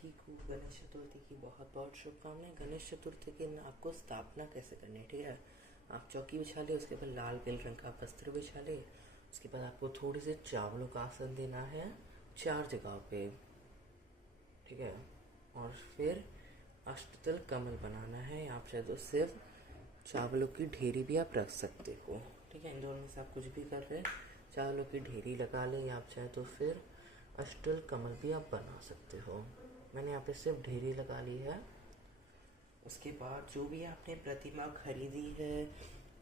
सभी को गणेश चतुर्थी की बहुत बहुत शुभकामनाएं। गणेश चतुर्थी के दिन आपको स्थापना कैसे करनी है, ठीक है। आप चौकी बिछा ले, उसके बाद लाल पीले रंग का वस्त्र बिछा ले। उसके बाद आपको थोड़े से चावलों का आसन देना है 4 जगह पे, ठीक है। और फिर अष्टदल कमल बनाना है। आप चाहे तो सिर्फ चावलों की ढेरी भी आप रख सकते हो, ठीक है। इन दोनों में से आप कुछ भी कर रहे हैं, चावलों की ढेरी लगा लें, या आप चाहे तो फिर अष्टदल कमल भी आप बना सकते हो। मैंने यहाँ पे सिर्फ ढेरी लगा ली है। उसके बाद जो भी आपने प्रतिमा खरीदी है,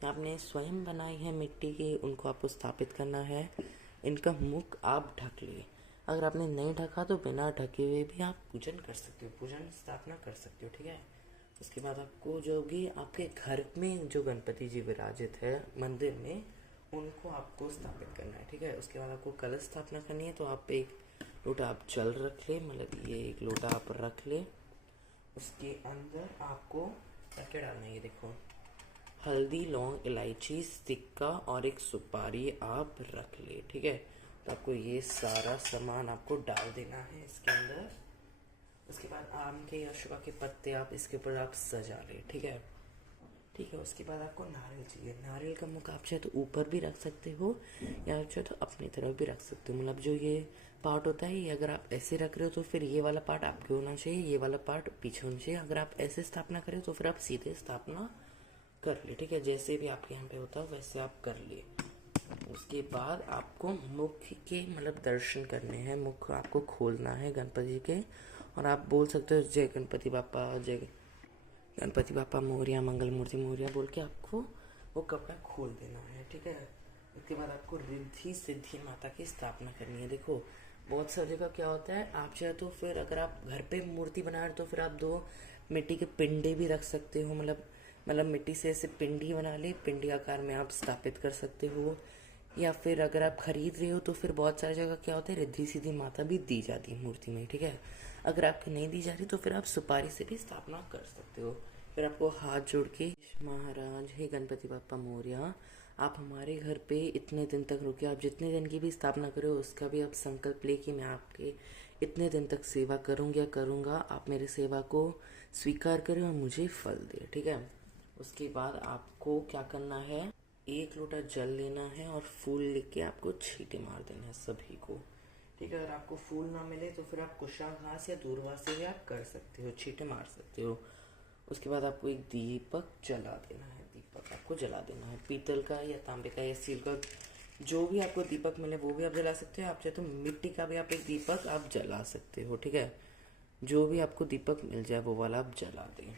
आपने स्वयं बनाई है मिट्टी की, उनको आपको स्थापित करना है। इनका मुख आप ढक लिए। अगर आपने नहीं ढका तो बिना ढके हुए भी आप पूजन कर सकते हो, पूजन स्थापना कर सकते हो, ठीक है। उसके बाद आपको जो भी आपके घर में जो गणपति जी विराजित है मंदिर में, उनको आपको स्थापित करना है, ठीक है। उसके बाद आपको कलश स्थापना करनी है। तो आप एक लोटा आप जल रख ले, मतलब ये एक लोटा आप रख ले। उसके अंदर आपको क्या क्या डालना है, ये देखो, हल्दी, लौंग, इलायची, सिक्का और एक सुपारी आप रख ले, ठीक है। तो आपको ये सारा सामान आपको डाल देना है इसके अंदर। उसके बाद आम के या शुआ के पत्ते आप इसके ऊपर आप सजा ले, ठीक है। ठीक है, उसके बाद आपको नारियल चाहिए। नारियल का मुख आप चाहे तो ऊपर भी रख सकते हो, या चाहे तो अपनी तरफ भी रख सकते हो। मतलब जो ये पार्ट होता है, ये अगर आप ऐसे रख रहे हो तो फिर ये वाला पार्ट आपके होना चाहिए, ये वाला पार्ट पीछे होना चाहिए। अगर आप ऐसे स्थापना करें तो फिर आप सीधे स्थापना कर ले, ठीक है। जैसे भी आपके यहाँ पे होता है वैसे आप कर ले। उसके बाद आपको मुख के मतलब दर्शन करने हैं, मुख आपको खोलना है गणपति जी के, और आप बोल सकते हो जय गणपति बापा, जय गणपति बापा मोरया, मंगल मूर्ति मोरया बोल के आपको वो कपड़ा खोल देना है, ठीक है। उसके बाद आपको रिद्धि सिद्धि माता की स्थापना करनी है। देखो बहुत सारी जगह क्या होता है, आप चाहे तो फिर अगर आप घर पे मूर्ति बना रहे हो तो फिर आप 2 मिट्टी के पिंडे भी रख सकते हो। मतलब मिट्टी से ऐसे पिंडी बना ले, पिंडी आकार में आप स्थापित कर सकते हो। या फिर अगर आप खरीद रहे हो तो फिर बहुत सारी जगह क्या होता है, रिद्धि सिद्धि माता भी दी जाती है मूर्ति में, ठीक है। अगर आपकी नहीं दी जा रही तो फिर आप सुपारी से भी स्थापना कर सकते हो। फिर आपको हाथ जोड़ के, महाराज हे गणपति बापा मोरया, आप हमारे घर पे इतने दिन तक रुके, आप जितने दिन की भी स्थापना करो उसका भी आप संकल्प ले कि मैं आपके इतने दिन तक सेवा करूँगा करूँगा, आप मेरे सेवा को स्वीकार करें और मुझे फल दे, ठीक है। उसके बाद आपको क्या करना है, 1 लोटा जल लेना है और फूल लेके आपको छींटे मार देना है सभी को, ठीक है। अगर आपको फूल ना मिले तो फिर आप कुशाघास या दूरभाष से भी आप कर सकते हो, छींटे मार सकते हो। उसके बाद आपको एक दीपक जला देना है, दीपक आपको जला देना है, पीतल का या तांबे का या स्टील का, जो भी आपको दीपक मिले वो भी आप जला सकते हो। आप चाहे तो मिट्टी का भी आप एक दीपक आप जला सकते हो, ठीक है। जो भी आपको दीपक मिल जाए वो वाला आप जला दें,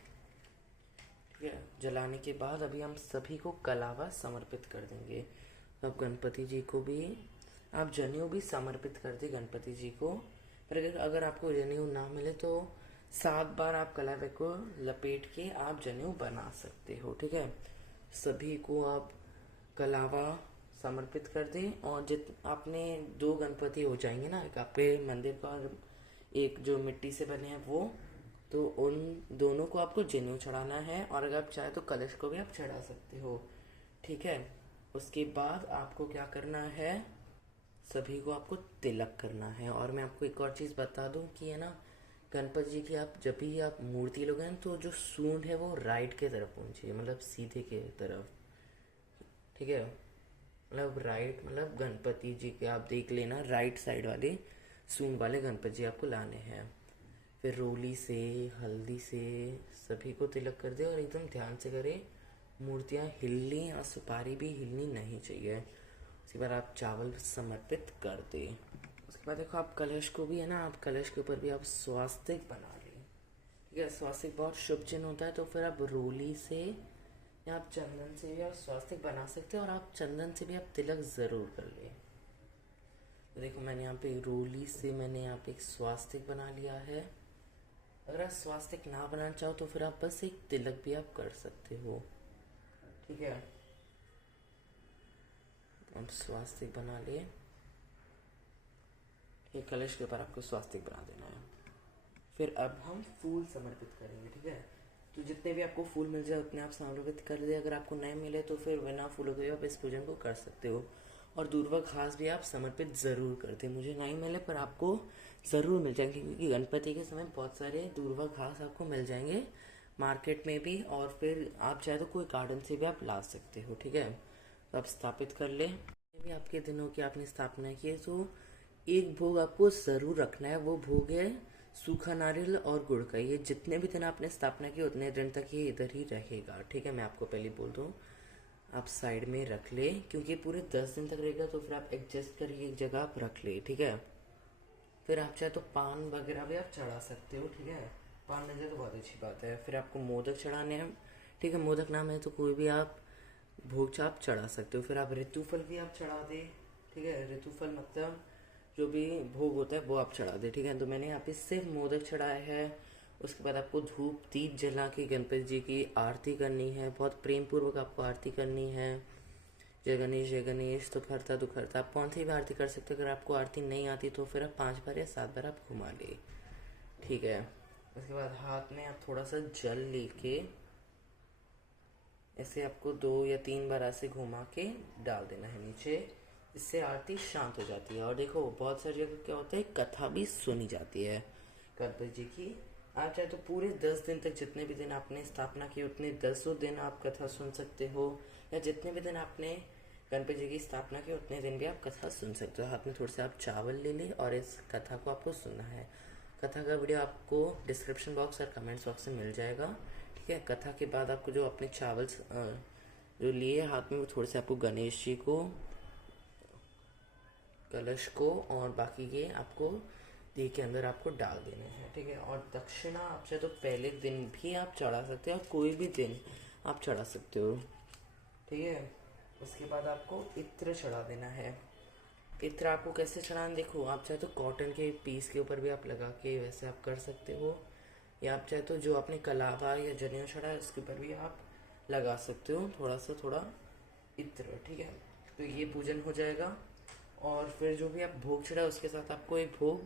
ठीक है। जलाने के बाद अभी हम सभी को कलावा समर्पित कर देंगे। अब गणपति जी को भी आप जनेऊ भी समर्पित कर दे गणपति जी को। पर अगर आपको जनेऊ ना मिले तो 7 बार आप कलावे को लपेट के आप जनेऊ बना सकते हो, ठीक है। सभी को आप कलावा समर्पित कर दें। और जित आपने 2 गणपति हो जाएंगे ना, एक आपके मंदिर का और एक जो मिट्टी से बने हैं वो, तो उन दोनों को आपको जनेऊ चढ़ाना है। और अगर आप चाहे तो कलश को भी आप चढ़ा सकते हो, ठीक है। उसके बाद आपको क्या करना है, सभी को आपको तिलक करना है। और मैं आपको एक और चीज़ बता दूं कि है ना, गणपति जी की आप जब भी आप मूर्ति लोगे तो जो सूंड है वो राइट के तरफ होनी चाहिए, मतलब सीधे के तरफ, ठीक है। मतलब राइट, मतलब गणपति जी के आप देख लेना राइट साइड वाले सूंड वाले गणपति जी आपको लाने हैं। फिर रोली से, हल्दी से सभी को तिलक कर दे और एकदम ध्यान से करे, मूर्तियाँ हिलनी या सुपारी भी हिलनी नहीं चाहिए। उसके बाद आप चावल समर्पित कर दे। उसके बाद देखो आप कलश को भी है ना, आप कलश के ऊपर भी आप स्वास्तिक बना लें, ठीक है। स्वास्तिक बहुत शुभ चिन्ह होता है, तो फिर आप रोली से या आप चंदन से भी आप स्वास्तिक बना सकते हैं, और आप चंदन से भी आप तिलक ज़रूर कर लें। तो देखो मैंने यहाँ पे रोली से मैंने यहाँ पे एक स्वास्तिक बना लिया है। अगर आप स्वास्तिक ना बनाना चाहो तो फिर आप बस एक तिलक भी आप कर सकते हो, ठीक है। अब स्वास्तिक बना लिए, ये कलश के ऊपर आपको स्वास्तिक बना देना है। फिर अब हम फूल समर्पित करेंगे, ठीक है। तो जितने भी आपको फूल मिल जाए उतने आप समर्पित कर दे। अगर आपको नहीं मिले तो फिर बिना फूलों के आप इस पूजन को कर सकते हो। और दूर्वा घास भी आप समर्पित ज़रूर कर दें। मुझे नहीं मिले पर आपको ज़रूर मिल जाएंगे, क्योंकि गणपति के समय बहुत सारे दूर्वा घास आपको मिल जाएंगे मार्केट में भी, और फिर आप चाहे तो कोई गार्डन से भी आप ला सकते हो। ठीक है, तो आप स्थापित कर लें। भी आपके दिनों की आपने स्थापना की है तो एक भोग आपको ज़रूर रखना है, वो भोग है सूखा नारियल और गुड़ का। ये जितने भी दिन आपने स्थापना की उतने दिन तक ये इधर ही रहेगा। ठीक है, मैं आपको पहले बोल दूँ, आप साइड में रख ले, क्योंकि पूरे 10 दिन तक रहेगा, तो फिर आप एडजस्ट करिए एक जगह आप रख ले। ठीक है, फिर आप चाहे तो पान वगैरह भी आप चढ़ा सकते हो। ठीक है, पान मिल जाए तो बहुत अच्छी बात है। फिर आपको मोदक चढ़ाने हैं। ठीक है, मोदक नाम है तो कोई भी आप भोग आप चढ़ा सकते हो। फिर आप ऋतुफल भी आप चढ़ा दे। ठीक है, ऋतुफल मतलब जो भी भोग होता है वो आप चढ़ा दे। ठीक है, तो मैंने यहाँ पे सिर्फ मोदक चढ़ाया है। उसके बाद आपको धूप दीप जला के गणपति जी की आरती करनी है, बहुत प्रेम पूर्वक आपको आरती करनी है। जय गणेश तो करता दुखरता, आप कौन सी भी आरती कर सकते हो। अगर आपको आरती नहीं आती तो फिर आप 5 बार या 7 बार आप घुमा ले। ठीक है, उसके बाद हाथ में आप थोड़ा सा जल लेके ऐसे आपको 2 या 3 बार ऐसे घुमा के डाल देना है नीचे। इससे आरती शांत हो जाती है। और देखो बहुत सारी जगह क्या होता है, कथा भी सुनी जाती है गणपति जी की। आप चाहे तो पूरे 10 दिन तक, जितने भी दिन आपने स्थापना की उतने 10 दिन आप कथा सुन सकते हो, या जितने भी दिन आपने गणपति जी की स्थापना की उतने दिन भी आप कथा सुन सकते हो। हाथ में थोड़े से आप चावल ले लें और इस कथा को आपको सुनना है। कथा का वीडियो आपको डिस्क्रिप्शन बॉक्स और कमेंट्स बॉक्स में मिल जाएगा। ठीक है, कथा के बाद आपको जो अपने चावल जो लिए हाथ में, वो थोड़े से आपको गणेश जी को, कलश को और बाकी के आपको दी के अंदर आपको डाल देने हैं। ठीक है, और दक्षिणा आप चाहे तो पहले दिन भी आप चढ़ा सकते हो और कोई भी दिन आप चढ़ा सकते हो। ठीक है, उसके बाद आपको इत्र चढ़ा देना है। इत्र आपको कैसे चढ़ाना, देखो आप चाहे तो कॉटन के पीस के ऊपर भी आप लगा के वैसे आप कर सकते हो, या आप चाहे तो जो आपने कलावा या जनेऊ चढ़ा है उसके ऊपर भी आप लगा सकते हो थोड़ा इत्र। ठीक है, तो ये पूजन हो जाएगा। और फिर जो भी आप भोग चढ़ा उसके साथ आपको एक भोग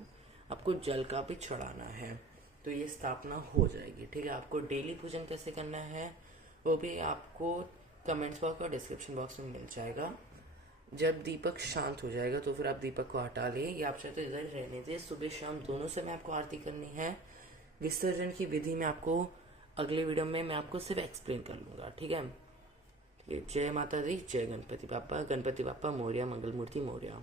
आपको जल का भी चढ़ाना है, तो ये स्थापना हो जाएगी। ठीक है, आपको डेली पूजन कैसे करना है वो भी आपको कमेंट्स बॉक्स और डिस्क्रिप्शन बॉक्स में मिल जाएगा। जब दीपक शांत हो जाएगा तो फिर आप दीपक को हटा ले, या आप चाहे तो इधर रहने दें। सुबह शाम दोनों समय आपको आरती करनी है। विसर्जन की विधि में आपको अगले वीडियो में मैं आपको सिर्फ एक्सप्लेन कर लूँगा। ठीक है, जय माता दी, जय गणपति बापा मोरया, मंगल मूर्ति मोरया।